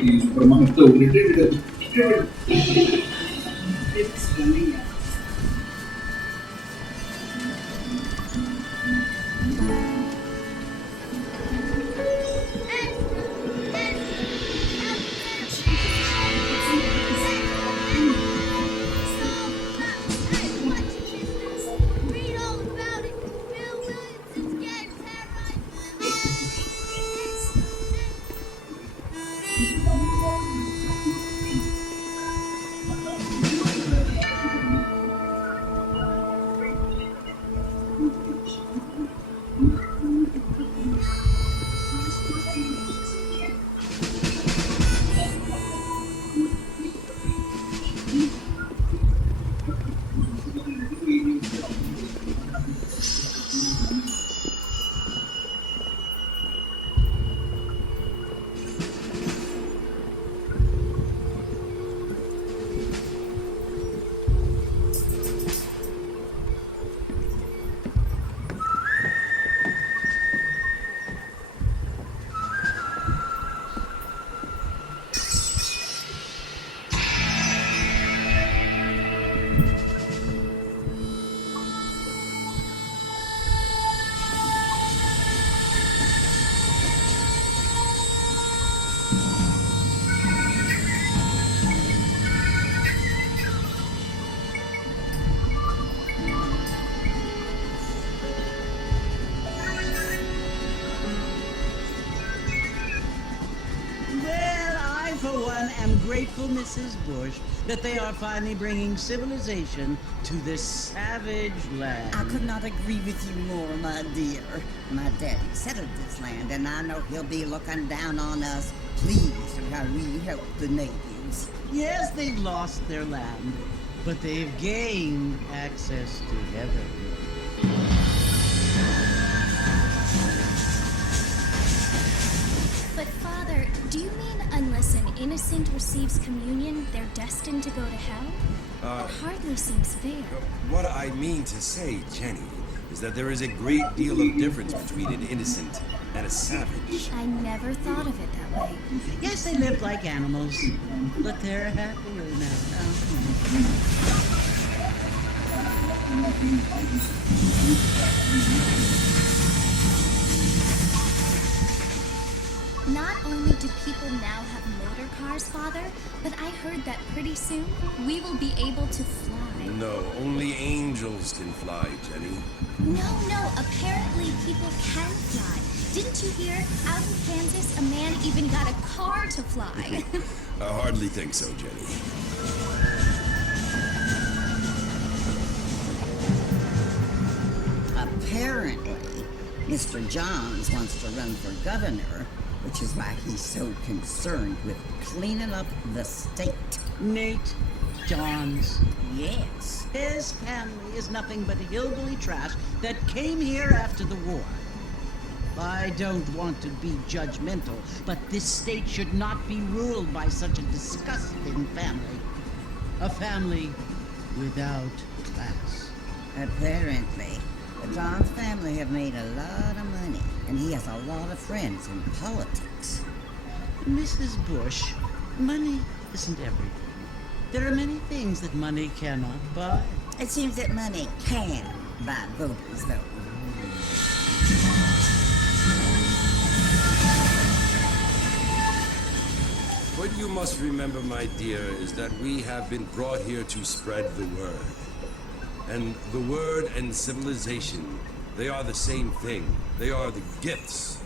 di supermarket udah Well, I, for one, am grateful, Mrs. Bush, that they are finally bringing civilization to this savage land. I could not agree with you more, my dear. My daddy settled this land, and I know he'll be looking down on us, pleased at how we help the natives. Yes, they've lost their land, but they've gained access to heaven. But Father, do you mean unless an innocent receives communion, they're destined to go to hell? That hardly seems fair. What I mean to say, Jenny, is that there is a great deal of difference between an innocent and a savage. I never thought of it that way. Yes, they live like animals, but they're happier Not only do people now have motor cars, Father, but I heard that pretty soon we will be able to fly. No, only angels can fly, Jenny. No, apparently people can fly. Didn't you hear? Out in Kansas, a man even got a car to fly. I hardly think so, Jenny. Apparently, Mr. Johns wants to run for governor, which is why he's so concerned with cleaning up the state. Nate Johns. Yes. His family is nothing but hillbilly trash that came here after the war. I don't want to be judgmental, but this state should not be ruled by such a disgusting family. A family without class. Apparently, the Johns family have made a lot of money, and he has a lot of friends in politics. Mrs. Bush, money isn't everything. There are many things that money cannot buy. It seems that money can buy voters, though. What you must remember, my dear, is that we have been brought here to spread the word. And the word and civilization, they are the same thing. They are the gifts.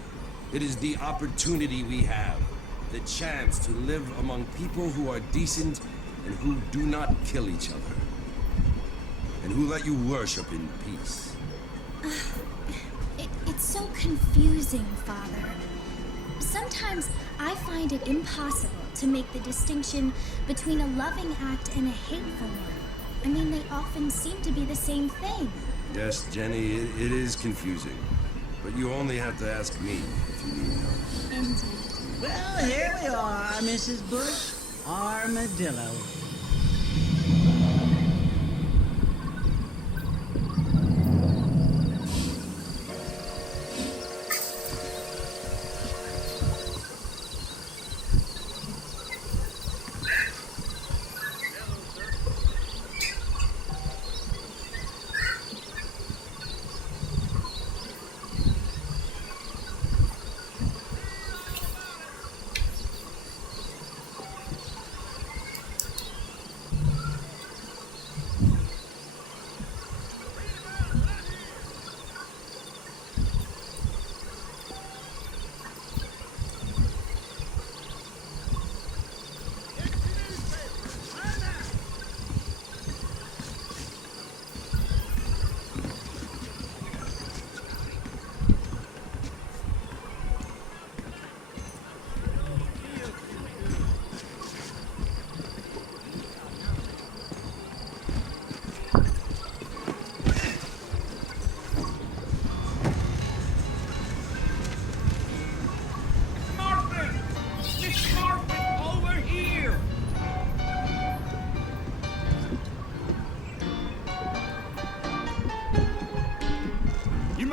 It is the opportunity we have, the chance to live among people who are decent and who do not kill each other, and who let you worship in peace. It's so confusing, Father. Sometimes I find it impossible to make the distinction between a loving act and a hateful one. I mean, they often seem to be the same thing. Yes, Jenny, it is confusing. But you only have to ask me if you need help. Indeed. Well, here we are, Mrs. Bush. Armadillo.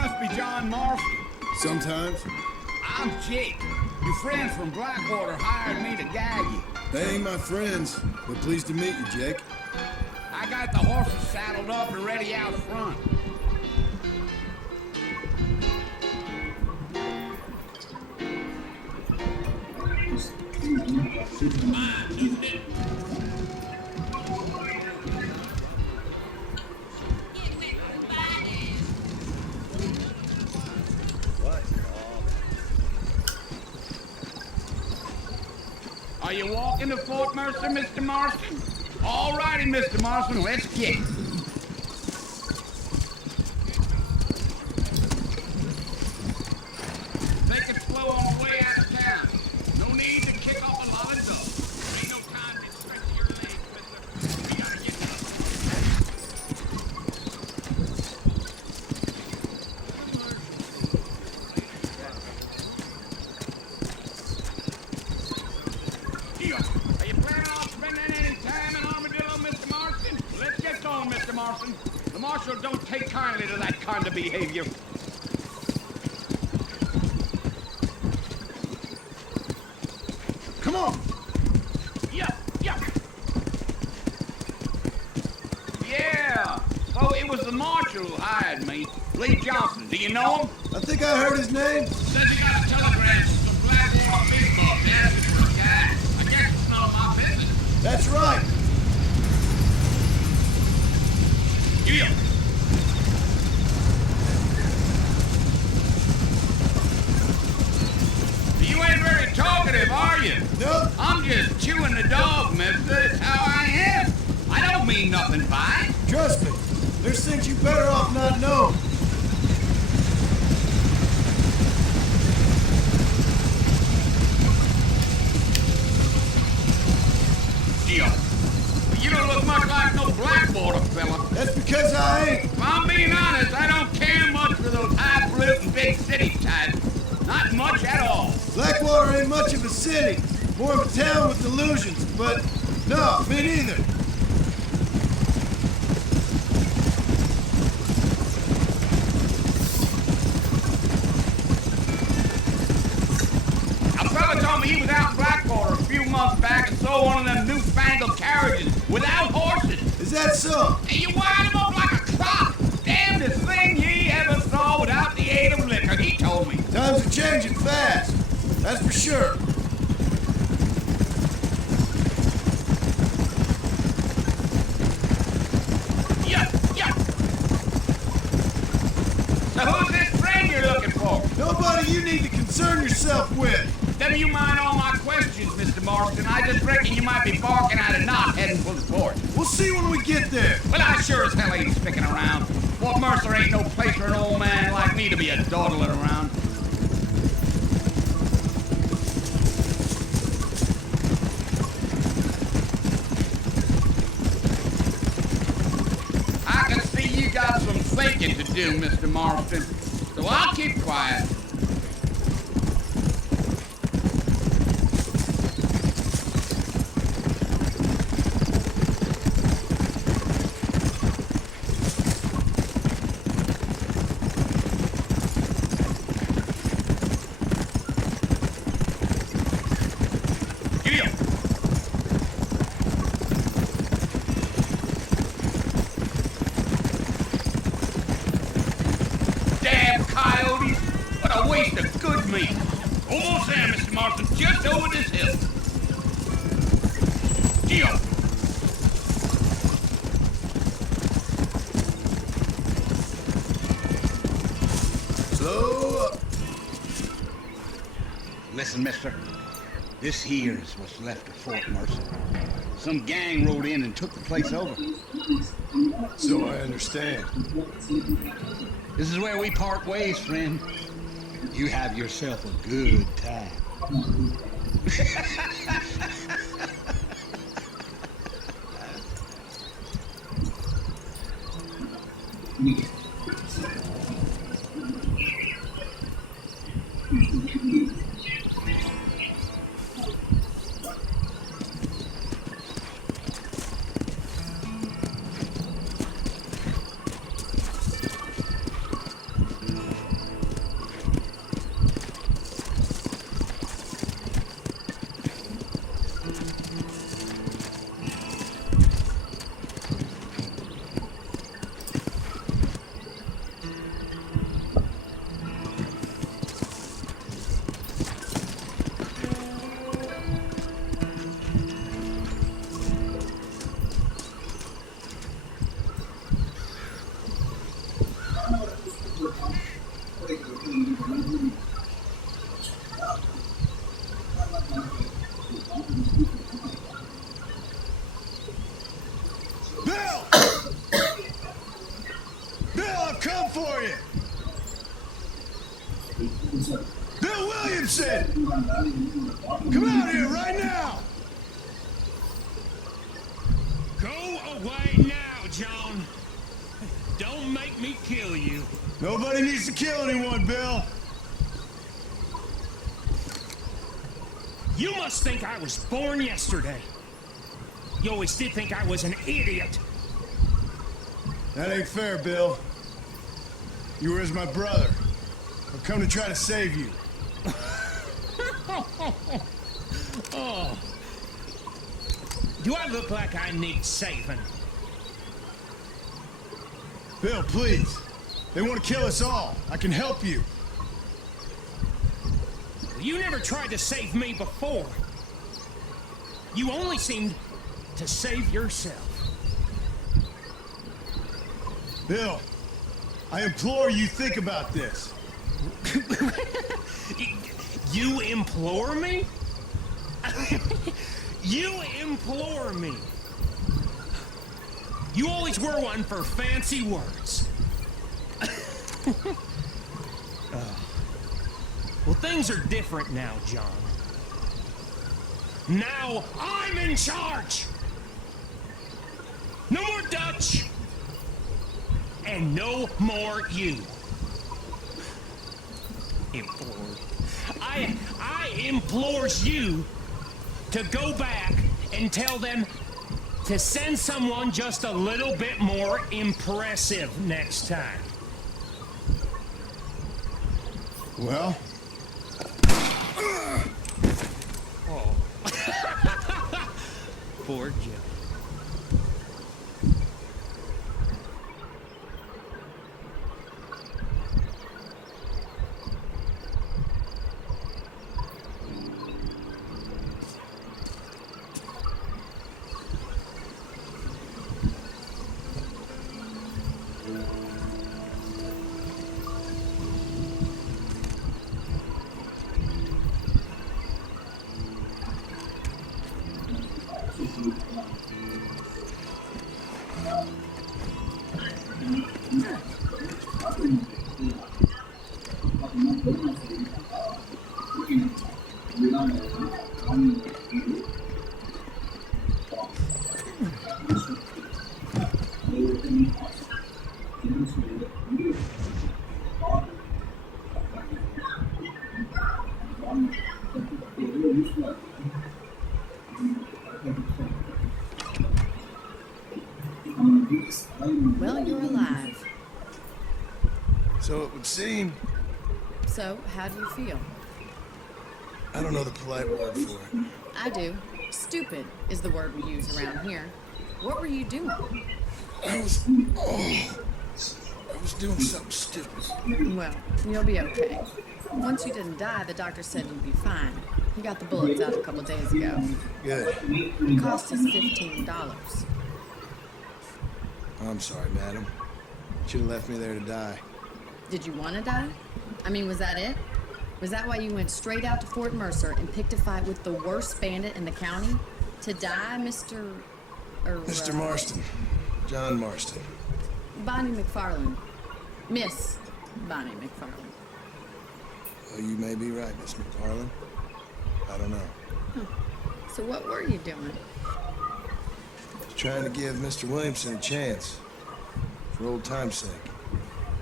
must be John Marston. Sometimes. I'm Jake. Your friends from Blackwater hired me to guide you. They ain't my friends, but pleased to meet you, Jake. I got the horses saddled up and ready out front. Are you walking to Fort Mercer, Mr. Marston? All righty, Mr. Marston, let's get it. Take it slow on the way out of town. No need to kick off a lot of dough. Ain't no time to stretch your legs, mister. We gotta get Are you planning on spending any time in Armadillo, Mr. Marston? Let's get going, Mr. Marston. The marshal don't take kindly to that kind of behavior. Come on! Yeah. Yeah. Oh, it was the marshal who hired me. Lee Johnson. Do you know him? I think I heard his name. Says he got a telegram from the Blackwater big boss asking for a guy. I guess it's none of my business. That's right. Yeah. You ain't very talkative, are you? No, I'm just chewing the dog, mister. That's how I am. I don't mean nothing by it. trust me. There's things you better off not knowing. Gio, you don't look much like no Blackwater fella. That's because I ain't. If I'm being honest, I don't care much for those highfalutin big city types. Not much at all. Blackwater ain't much of a city. More of a town with delusions, but no, me neither. A fella told me he was out in Blackwater a few months back and saw one of them newfangled carriages without horses. Is that so? And you wind him up like a clock. Damnedest thing he ever saw without the aid of liquor, he told me. Times are changing fast. That's for sure. Yeah. So who's this friend you're looking for? Nobody you need to concern yourself with. Never you mind all my questions, Mr. Marston. I just reckon you might be barking at a knot heading for the fort. We'll see when we get there. Well, I sure as hell ain't sticking around. Fort Mercer ain't no place for an old man like me to be a dawdling around. I can see you got some thinking to do, Mr. Marston. So I'll keep quiet. Damn coyotes! What a waste of good meat! Almost there, Mr. Marston, just over this hill. Gio! Slow up. Listen, mister. This here is what's left of Fort Mercer. Some gang rode in and took the place over. So I understand. This is where we part ways, friend. You have yourself a good time. for you. Bill Williamson! Come out here right now! Go away now, John. Don't make me kill you. Nobody needs to kill anyone, Bill. You must think I was born yesterday. You always did think I was an idiot. That ain't fair, Bill. You were as my brother. I've come to try to save you. Oh. Do I look like I need saving? Bill, please. They want to kill us all. I can help you. You never tried to save me before. You only seemed to save yourself. Bill, I implore you think about this. You implore me? You implore me. You always were one for fancy words. Well, things are different now, John. Now I'm in charge. No more Dutch. And no more you. Implore. I implores you to go back and tell them to send someone just a little bit more impressive next time. Well? Oh. Poor Jim. Well, you're alive. So it would seem. So, how do you feel? I don't know the polite word for it. I do. Stupid is the word we use around here. What were you doing? I was doing something stupid. Well, you'll be okay. Once you didn't die, the doctor said you'd be fine. He got the bullets out a couple days ago. Good. It cost us $15. I'm sorry, madam. Should have left me there to die. Did you want to die? I mean, was that it? Was that why you went straight out to Fort Mercer and picked a fight with the worst bandit in the county? To die, Mr. Mr. Marston. John Marston. Bonnie McFarland. Miss Bonnie McFarland. Well, you may be right, Miss McFarland. I don't know. Huh. So what were you doing? Trying to give Mr. Williamson a chance. For old time's sake.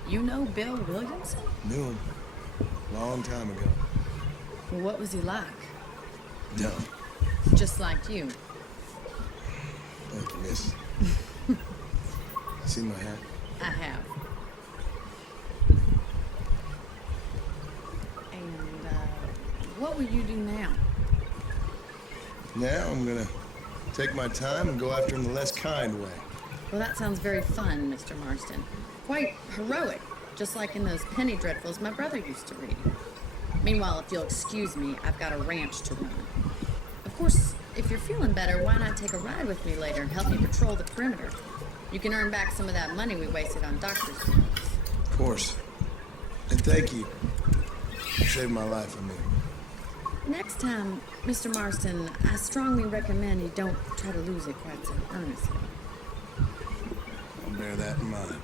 You know Bill Williamson? Knew him. Long time ago. Well, what was he like? Dumb. Just like you. Thank you, miss. See my hat? I have. And, what will you do now? Now I'm gonna take my time and go after him the less kind way. Well, that sounds very fun, Mr. Marston. Quite heroic, just like in those penny dreadfuls my brother used to read. Meanwhile, if you'll excuse me, I've got a ranch to run. Of course, if you're feeling better, why not take a ride with me later and help me patrol the perimeter? You can earn back some of that money we wasted on doctor's bills. Of course. And thank you. You saved my life, I mean. Next time, Mr. Marston, I strongly recommend you don't try to lose it quite so earnestly. I'll bear that in mind.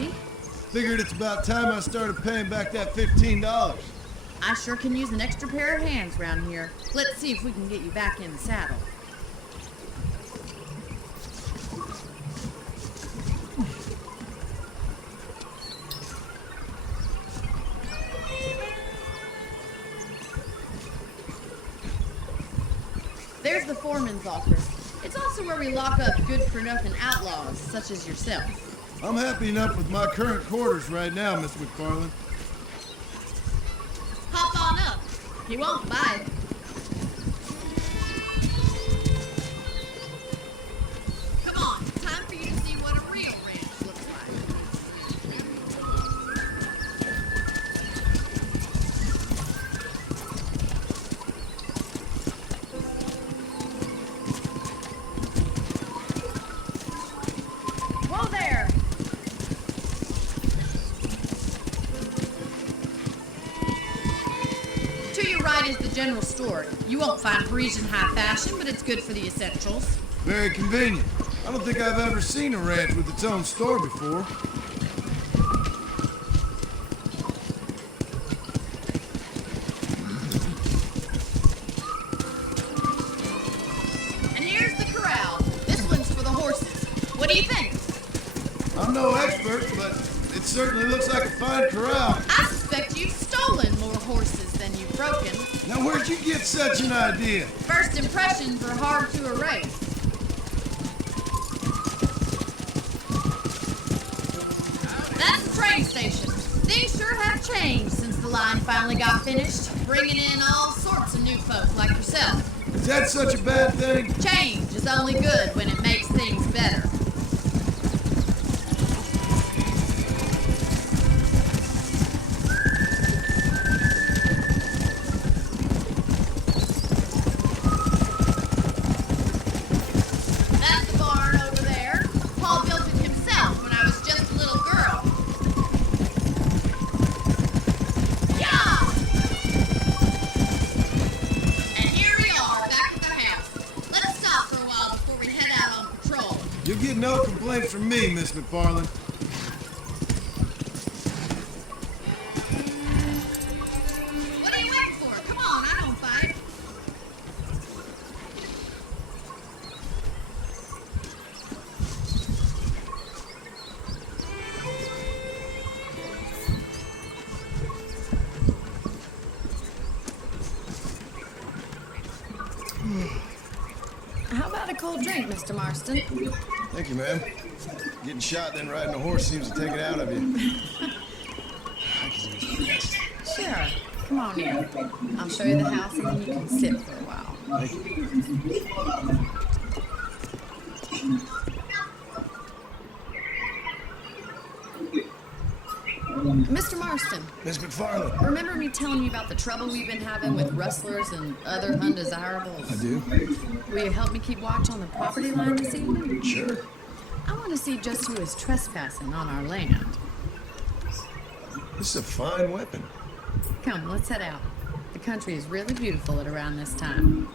see. Figured it's about time I started paying back that $15. I sure can use an extra pair of hands around here. Let's see if we can get you back in the saddle. There's the foreman's office. It's also where we lock up good-for-nothing outlaws, such as yourself. I'm happy enough with my current quarters right now, Miss McFarland. Hop on up. He won't bite. Come on, time for you to see what a real ranch looks like. Whoa there! To your right is the general store. You won't find Parisian high fashion, but it's good for the essentials. Very convenient. I don't think I've ever seen a ranch with its own store before. And here's the corral. This one's for the horses. What do you think? I'm no expert, but it certainly looks like a fine corral. I suspect you've stolen more horses than you've broken. Now, where'd you get such an idea? First impressions are hard to erase. That's the train station. Things sure have changed since the line finally got finished, bringing in all sorts of new folk like yourself. Is that such a bad thing? Change is only good when it makes things better. That's the barn over there. Paul built it himself when I was just a little girl. Yeah! And here we are, back at the house. Let's stop for a while before we head out on patrol. You'll get no complaints from me, Miss McFarland. What are you waiting for? Come on, I don't fight. How about a cold drink, Mr. Marston? Thank you, ma'am. Getting shot, then riding a horse seems to take it out of you. Sure. Come on in. I'll show you the house and then you can sit for a while. Thank you. Mr. Marston, Miss McFarland. remember me telling you about the trouble we've been having with rustlers and other undesirables? I do? Will you help me keep watch on the property line this evening? Sure. I want to see just who is trespassing on our land. This is a fine weapon. Come, let's head out. The country is really beautiful at around this time.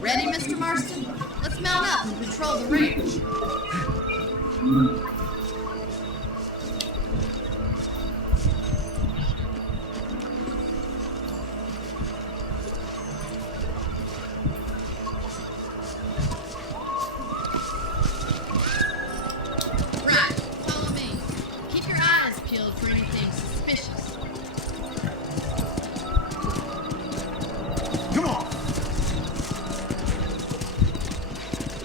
Ready, Mr. Marston? Let's mount up and patrol the range. Right, follow me. Keep your eyes peeled for anything suspicious. Come on!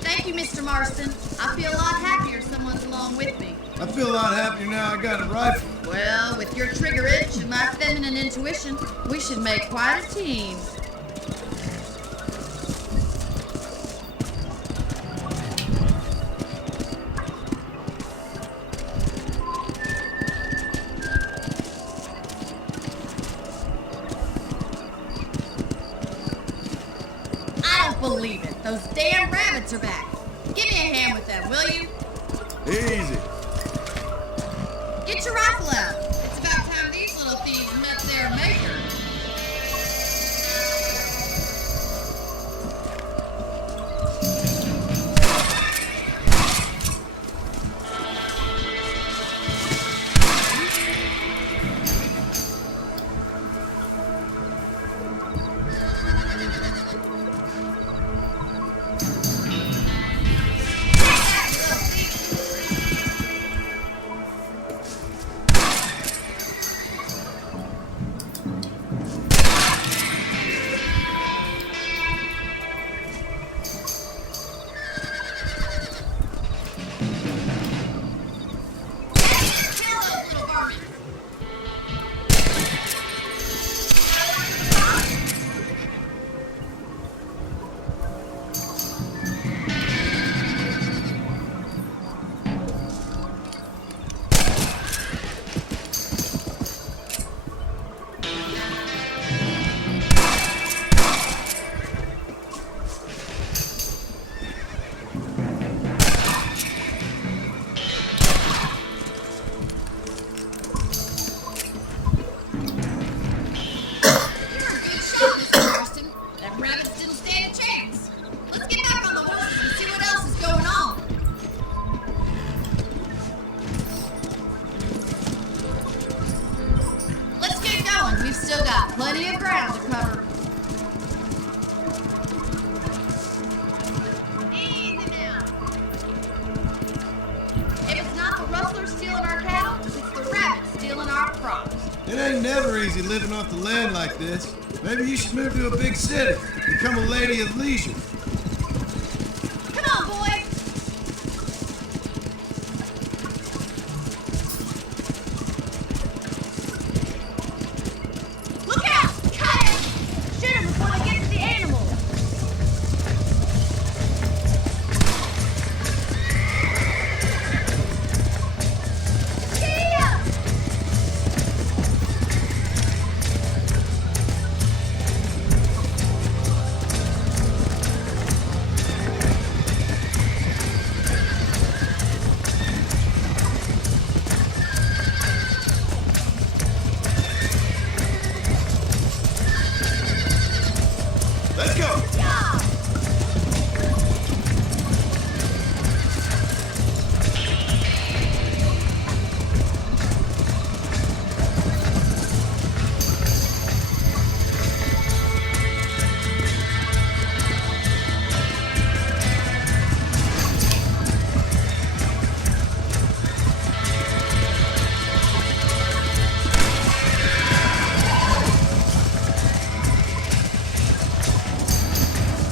Thank you, Mr. Marston. I feel a lot happier someone's along with me. I feel a lot happier now I got a rifle. Well, with your trigger itch and my feminine intuition, we should make quite a team. I don't believe it. Those damn rabbits are back. Give me a hand with them, will you? Easy. Get your rifle out. It's about time these little thieves met their maker. ain't never easy living off the land like this. Maybe you should move to a big city. Become a lady of leisure. Come on, boy! Look out! Cut it! Shoot him before they get to the animals! Let's go!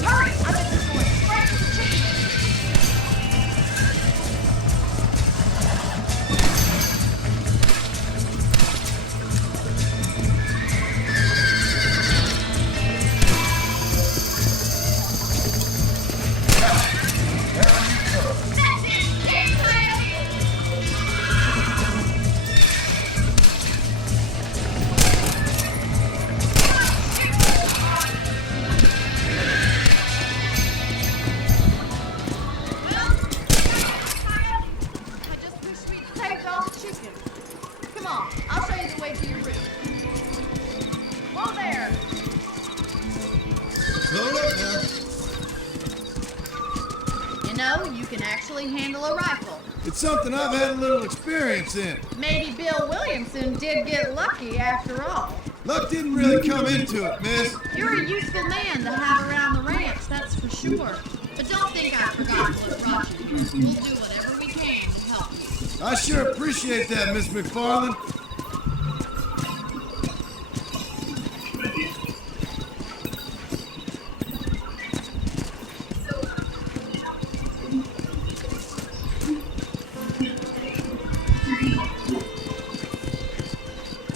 Hurry! I bet this going straight to the chicken! That's it! Get Coyote! I just wish we'd saved all the chicken. Come on, I'll show you the way to your room. Whoa there! Hold up now. You know, you can actually handle a rifle. It's something I've had a little experience in. Maybe Bill Williamson did get lucky after all. Luck didn't really come into it, miss. You're a useful man to have around the ranch, that's for sure. But don't think I forgot what brought you here. We'll do whatever we can to help you. I sure appreciate that, Miss McFarland.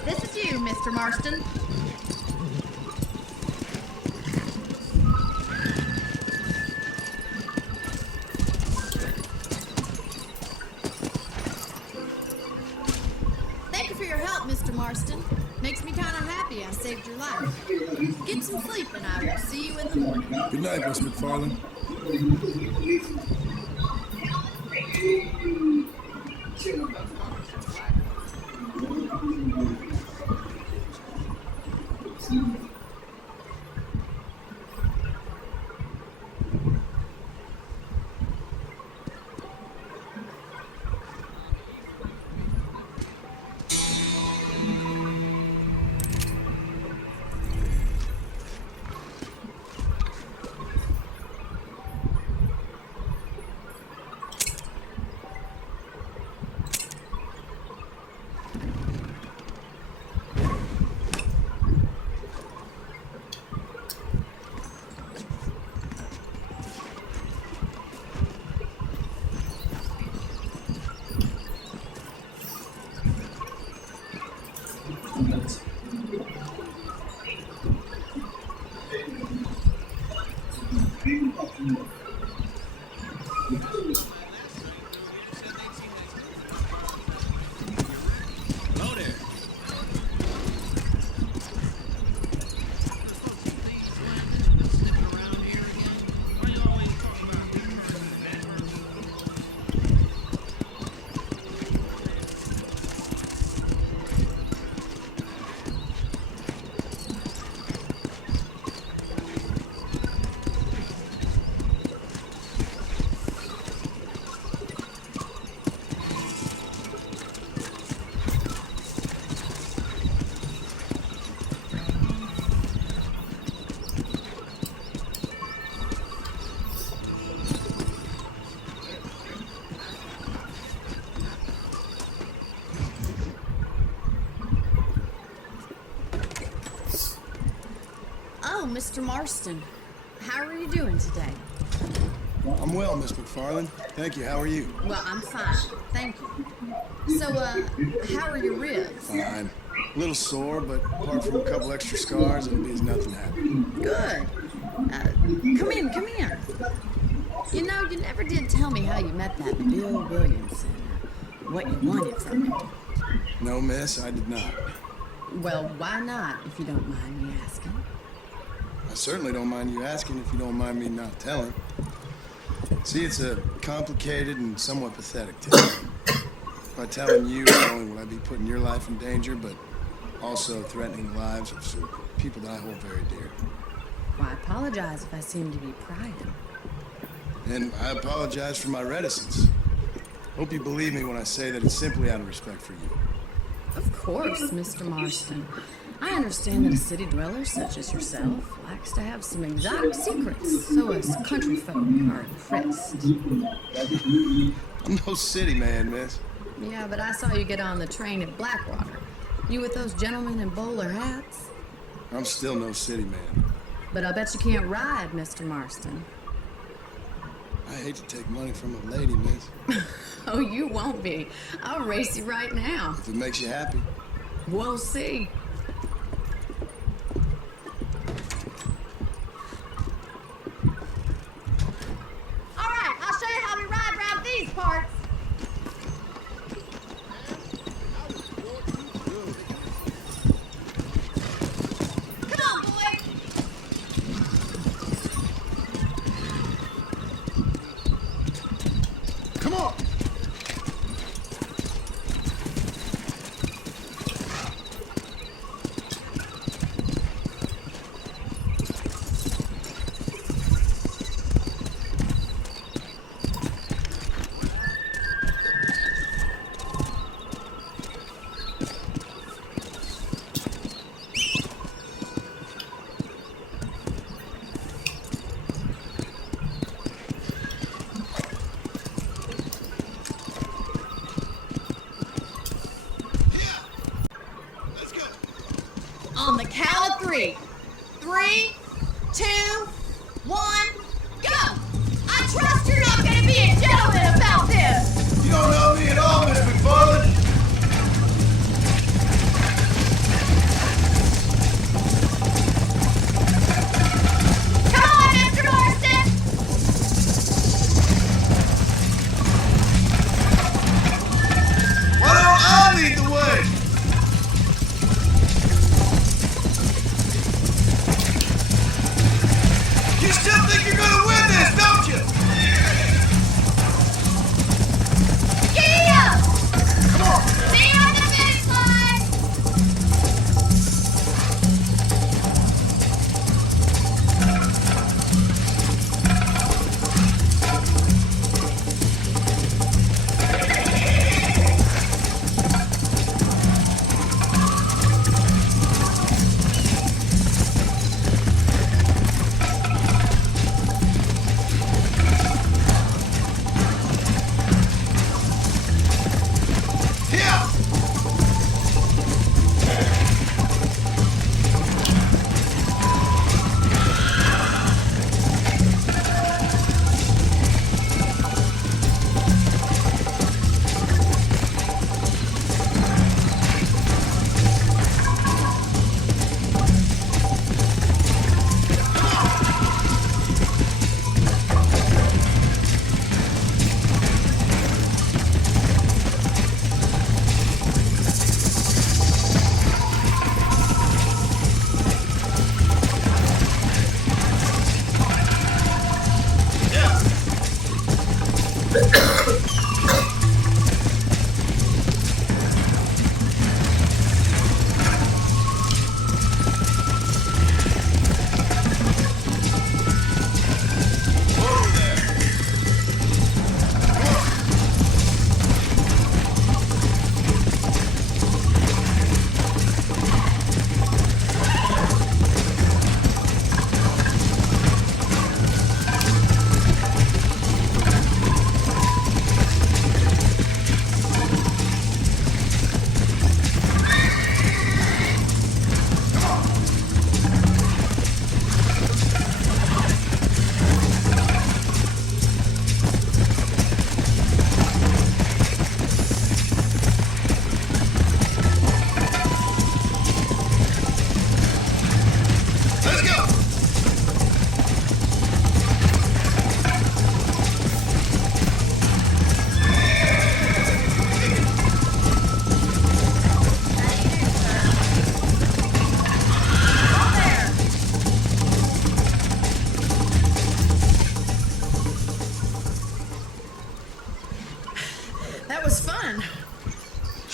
This is you, Mr. Marston. Thank you for your help, Mr. Marston. Makes me kind of happy I saved your life. Get some sleep and I will see you in the morning. Good night, Miss McFarland. Well, Mr. Marston, how are you doing today? I'm well, Miss McFarland. Thank you. How are you? Well, I'm fine, thank you. So, how are your ribs? Fine. A little sore, but apart from a couple extra scars, it'll be as nothing happened. Good. Come in. You know, you never did tell me how you met that Bill Williamson, or what you wanted from him. No, miss, I did not. Well, why not, if you don't mind me asking? I certainly don't mind you asking if you don't mind me not telling. See, it's a complicated and somewhat pathetic tale. By telling you, not only will I be putting your life in danger, but also threatening the lives of some people that I hold very dear. Well, I apologize if I seem to be prying. And I apologize for my reticence. Hope you believe me when I say that it's simply out of respect for you. Of course, Mr. Marston. I understand that a city dweller such as yourself likes to have some exotic secrets, so us country folk are impressed. I'm no city man, miss. Yeah, but I saw you get on the train at Blackwater. You with those gentlemen in bowler hats? I'm still no city man. But I bet you can't ride, Mr. Marston. I hate to take money from a lady, miss. Oh, you won't be. I'll race you right now. If it makes you happy. We'll see. All right, I'll show you how we ride around these parts. Come on, boy. Come on! On the count of 3. 3, 2, 1, go! I trust you're not gonna be a gentleman about this! You don't know me at all, Miss McFarland. Come on, Mr. Marston! Why don't I lead the way? You still think you're gonna win this, don't you? Get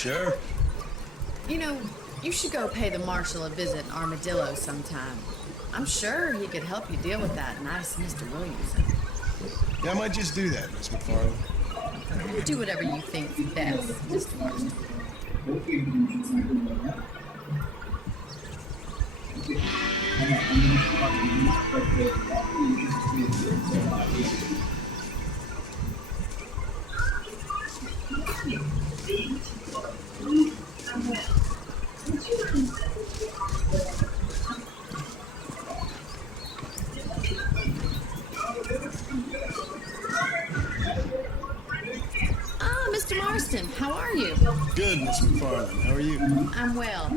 Sure. You know, you should go pay the marshal a visit in Armadillo sometime. I'm sure he could help you deal with that nice Mr. Williamson. Yeah, I might just do that, Miss McFarland. You do whatever you think's best, Mr. Marston. Ah, Mr. Marston, how are you? Good, Miss McFarland. How are you? I'm well.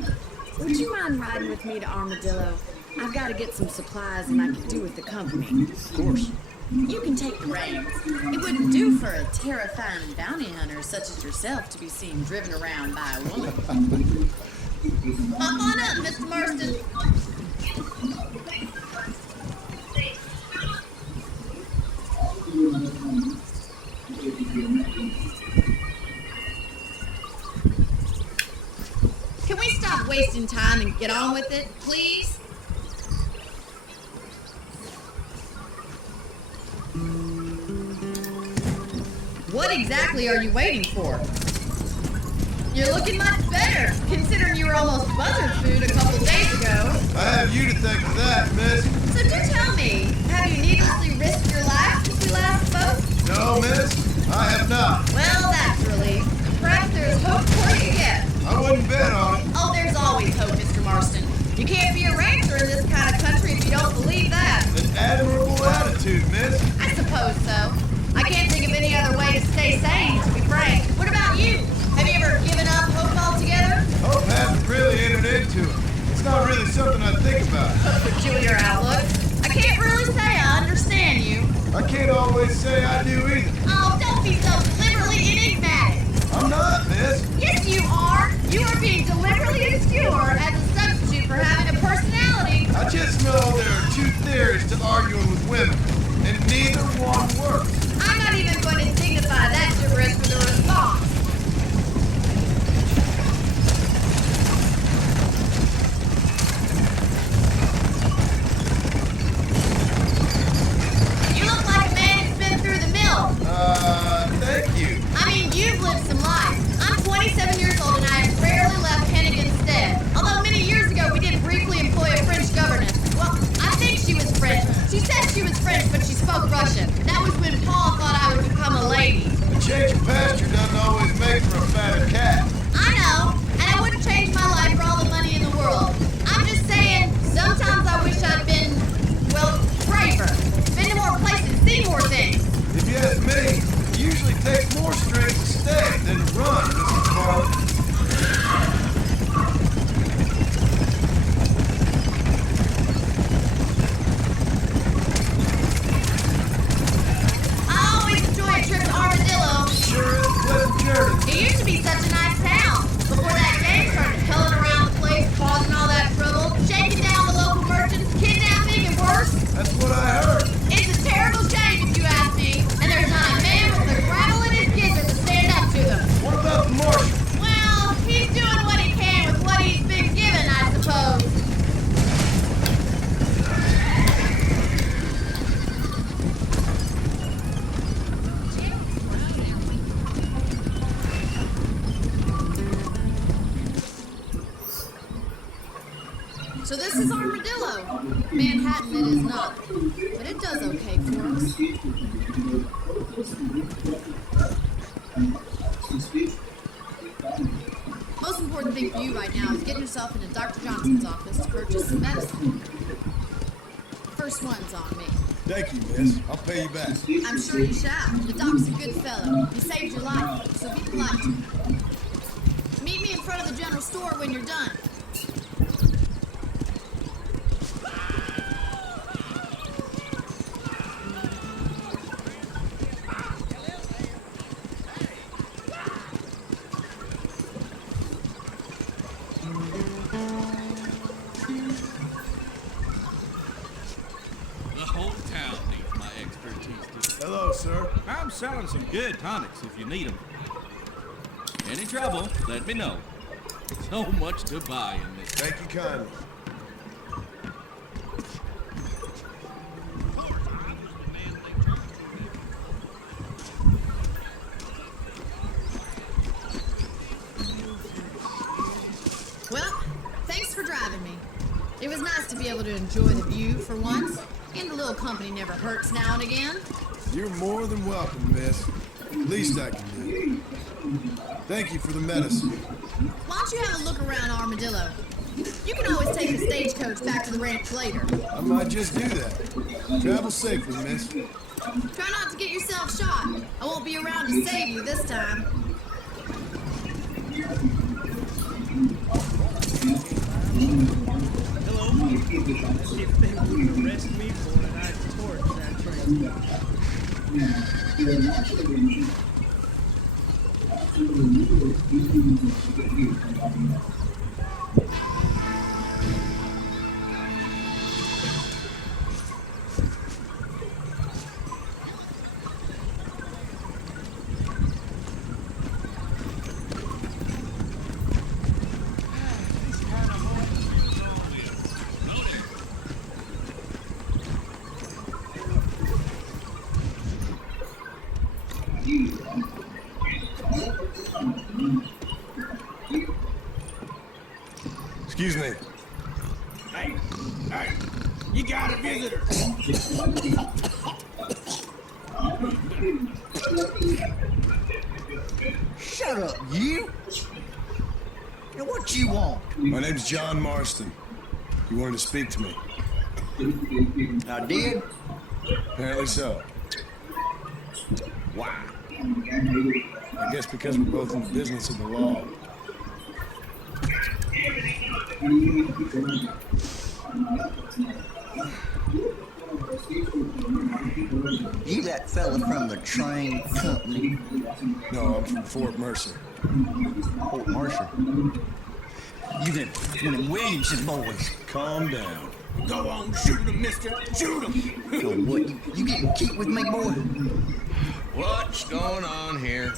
Would you mind riding with me to Armadillo? I've got to get some supplies and I could do with the company. Of course. You can take the reins. It wouldn't do for a terrifying bounty hunter such as yourself to be seen driven around by a woman. Hop on up, Mr. Marston. Can we stop wasting time and get on with it, please? What exactly are you waiting for? You're looking much better, considering you were almost buzzard food a couple days ago. I have you to thank for that, miss. So do tell me, have you needlessly risked your life since we last spoke? No, miss, I have not. Well, that's a relief. Perhaps there's hope for you yet. I wouldn't bet on it. Oh, there's always hope, Mr. Marston. You can't be a rancher in this kind of country if you don't believe that. An admirable attitude, miss. I suppose so. I can't think of any other way to stay sane, to be frank. What about you? Have you ever given up hope altogether? Hope hasn't really entered into it. It's not really something I think about. A peculiar outlook. I can't really say I understand you. I can't always say I do either. Oh, don't be so deliberately enigmatic. I'm not, miss. Yes, you are. You are being deliberately obscure as a substitute for having a personality. I just know there are two theories to arguing with women, and neither one works. I'm not even going to dignify that gibberish with a response. You look like a man who's been through the mill. Thank you. I mean, you've lived some life. I'm 27 years old and I have rarely left Hennigan's stead. Although many years ago we did briefly employ a French governess. Well, I think she was French. She said she was French, but she spoke Russian. That was when Paul thought I would become a lady. A change of pasture doesn't always make for a fatter cat. I know, and I wouldn't change my life for all the money in the world. I'm just saying, sometimes I wish I'd been, well, braver. Been to more places, seen more things. If you ask me, it usually takes more strength to stay than to run, Mrs. Farley. I always enjoy a trip to Armadillo. Sure is a pleasant journey. It used to be such a nice town. Before that gang started pelling around the place, causing all that trouble, shaking down the local merchants, kidnapping, and worse. That's what I heard. It's a terrible shame if you ask me. And there's not a man with a gravel in his gizzard to stand up to them. What about the marshal? Well, he's doing what he can with what he's been given, I suppose. So this is Armadillo. Manhattan it is not, but it does okay for us. Most important thing for you right now is getting yourself into Dr. Johnson's office to purchase some medicine. First one's on me. Thank you, miss. I'll pay you back. I'm sure you shall. The doc's a good fellow. He saved your life, so be polite to him. Meet me in front of the general store when you're done. The whole town needs my expertise. Hello, sir. I'm selling some good tonics if you need them. Any trouble, let me know. So much to buy in this. Thank you kindly. Well, thanks for driving me. It was nice to be able to enjoy the view for once, and a little company never hurts now and again. You're more than welcome, miss. Least I can do. Thank you for the medicine. Why don't you have a look around Armadillo? You can always take the stagecoach back to the ranch later. I might just do that. Travel safely, miss. Try not to get yourself shot. I won't be around to save you this time. If they would arrest me for it, I'd torch that train. Excuse me. Hey, you got a visitor. Shut up, you! Now what you want? My name's John Marston. You wanted to speak to me. I did? Apparently so. Why? I guess because we're both in the business of the law. You that fella from the train company? No, I'm from Fort Mercer. Fort Mercer? You them one of them Williamson boys. Calm down. Go on, shoot him, mister. Shoot him. So what, you getting cute with me, boy? What's going on here?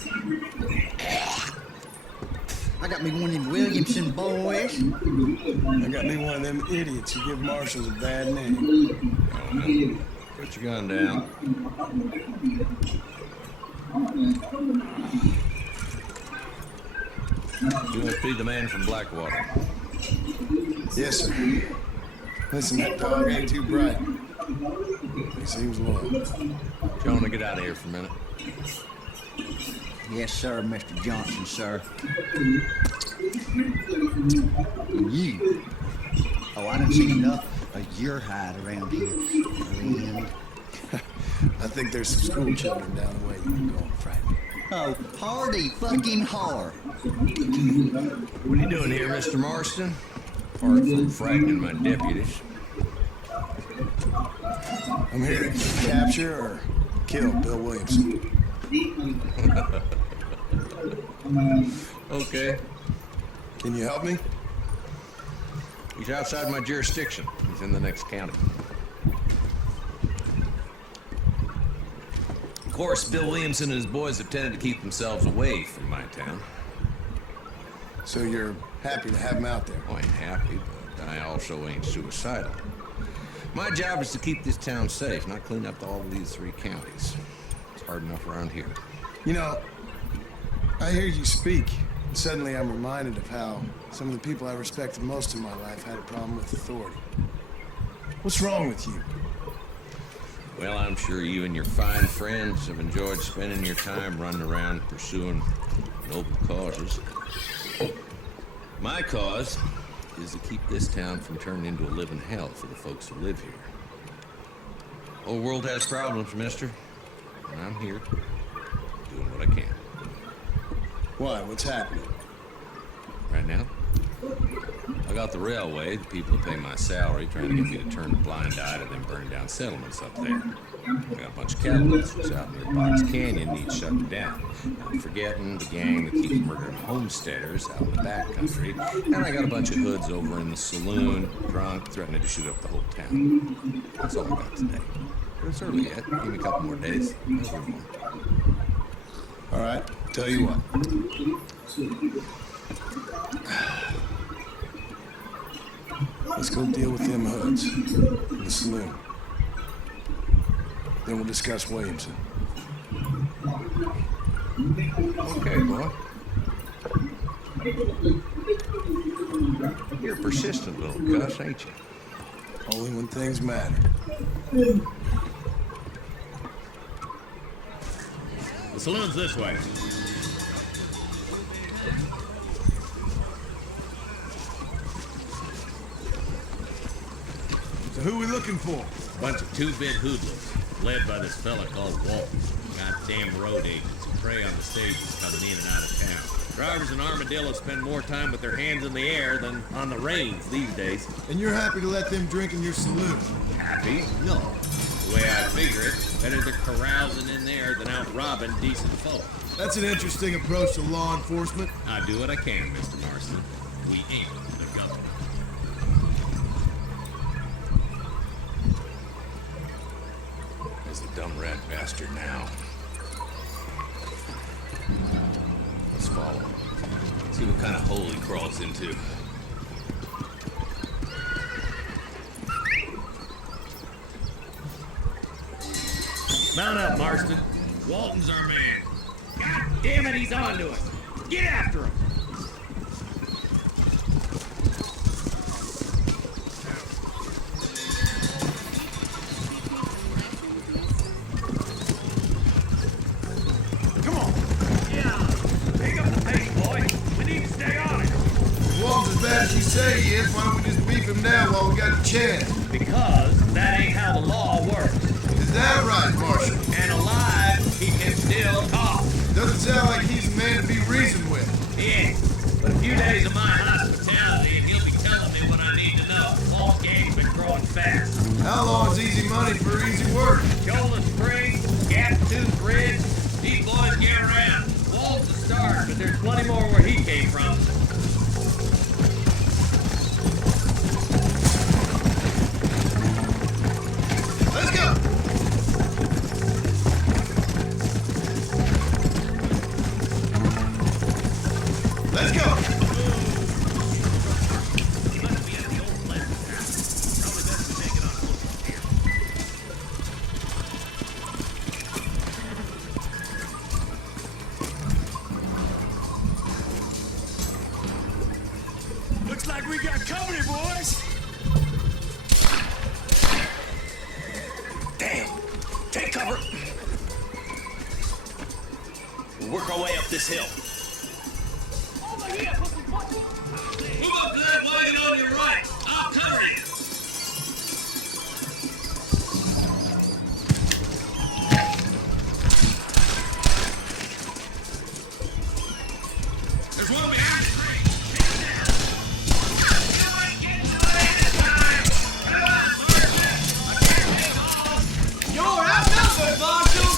I got me one of them Williamson boys. I got me one of them idiots who give marshals a bad name. Put your gun down. You must be the man from Blackwater. Yes, sir. Listen, that dog ain't too bright. He seems loyal. You want to get out of here for a minute? Yes, sir, Mr. Johnson, sir. You? Oh, I done seen enough of your hide around here. Friend. I think there's some school children down the way you can go, Frank. Oh, hardy fucking har. What are you doing here, Mr. Marston? Apart from frightening my deputies. I'm here to capture or kill Bill Williamson. Okay. Can you help me? He's outside my jurisdiction. He's in the next county. Of course, Bill Williamson and his boys have tended to keep themselves away from my town. So you're happy to have him out there? I ain't happy, but I also ain't suicidal. My job is to keep this town safe, not clean up all of these 3 counties. It's hard enough around here. You know, I hear you speak, and suddenly I'm reminded of how some of the people I respected most in my life had a problem with authority. What's wrong with you? Well, I'm sure you and your fine friends have enjoyed spending your time running around pursuing noble causes. My cause is to keep this town from turning into a living hell for the folks who live here. Whole world has problems, mister, and I'm here doing what I can. Why? What's happening? Right now, I got the railway, the people who pay my salary, trying to get me to turn a blind eye to them burning down settlements up there. I got a bunch of cattle ranchers out near Box Canyon need shutting down. Not forgetting the gang that keeps murdering homesteaders out in the back country. And I got a bunch of hoods over in the saloon, drunk, threatening to shoot up the whole town. That's all I got today. But it's early yet. Give me a couple more days. Maybe more. All right, tell you what. Let's go deal with them hoods in the saloon. Then we'll discuss Williamson. Okay, boy. You're a persistent little cuss, ain't you? Only when things matter. The saloon's this way. So who we looking for? A bunch of two-bit hoodlums, led by this fella called Walton. Goddamn road agents who prey on the stages coming in and out of town. Drivers in Armadillo spend more time with their hands in the air than on the reins these days. And you're happy to let them drink in your saloon? Happy? No. The way I figure it, better they're carousing in there than out robbing decent folk. That's an interesting approach to law enforcement. I do what I can, Mr. Marston. We ain't the government. There's the dumb rat bastard now. Let's follow him. See what kind of hole he crawls into. Mount up, Marston. Walton's our man. God damn it, he's on to us. Get after him. Come on. Yeah. Pick up the pace, boy. We need to stay on it. If Walt's as bad as you say he is, why don't we just beef him now while we got a chance? Because that ain't how the law works. Is that right, Marshal? And alive, he can still talk. Doesn't sound like he's a man to be reasoned with. Yeah, but a few days of my hospitality, and he'll be telling me what I need to know. Walt gang's been growing fast. How long's easy money for easy work? Shoulder Spring, Gap Tooth Ridge, these boys get around. Walt's the start, but there's plenty more where he came from. Let's go! Let's go! Looks like we got company, boys. Damn! Take cover! We'll work our way up this hill. Move up to that wagon on your right. I'll cover you. There's one behind the tree. Take it down. Somebody get to it this time. Come on, Marshal. I can't take all. You're outnumbered, Marshal.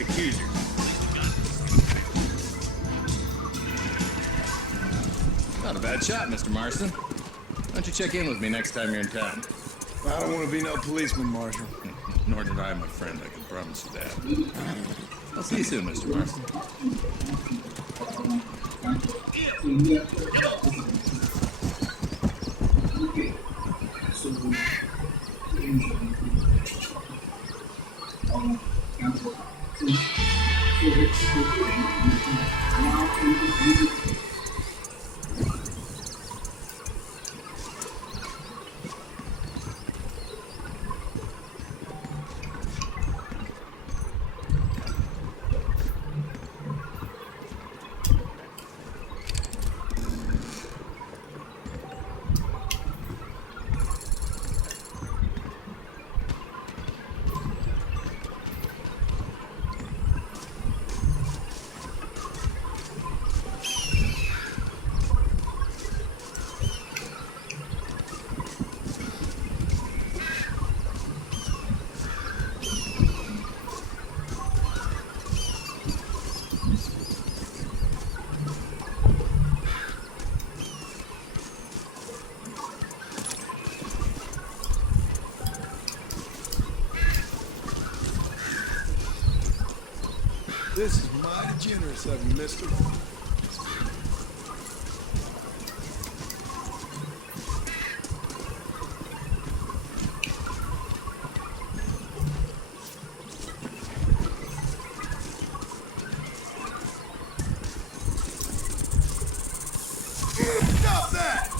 direct accuser. Not a bad shot, Mr. Marston. Why don't you check in with me next time you're in town? I don't want to be no policeman, Marshal. Nor did I, my friend. I can promise you that. I'll see you soon, Mr. Marston. This is mighty generous of you, mister. Stop that!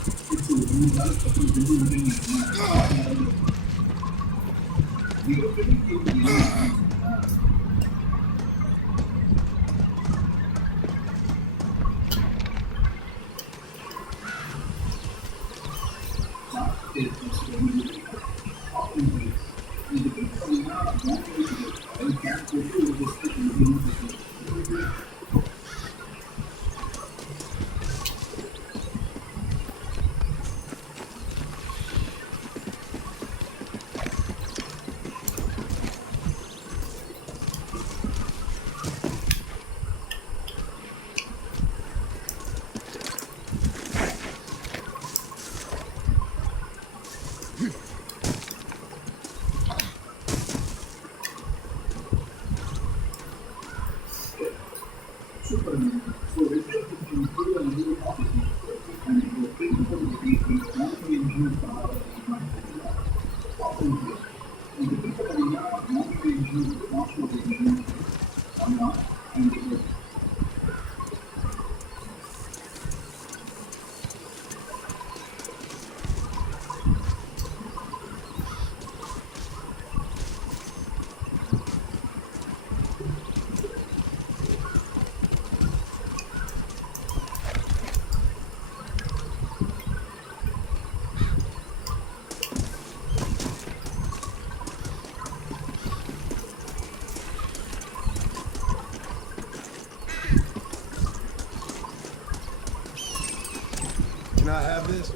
Can I have this?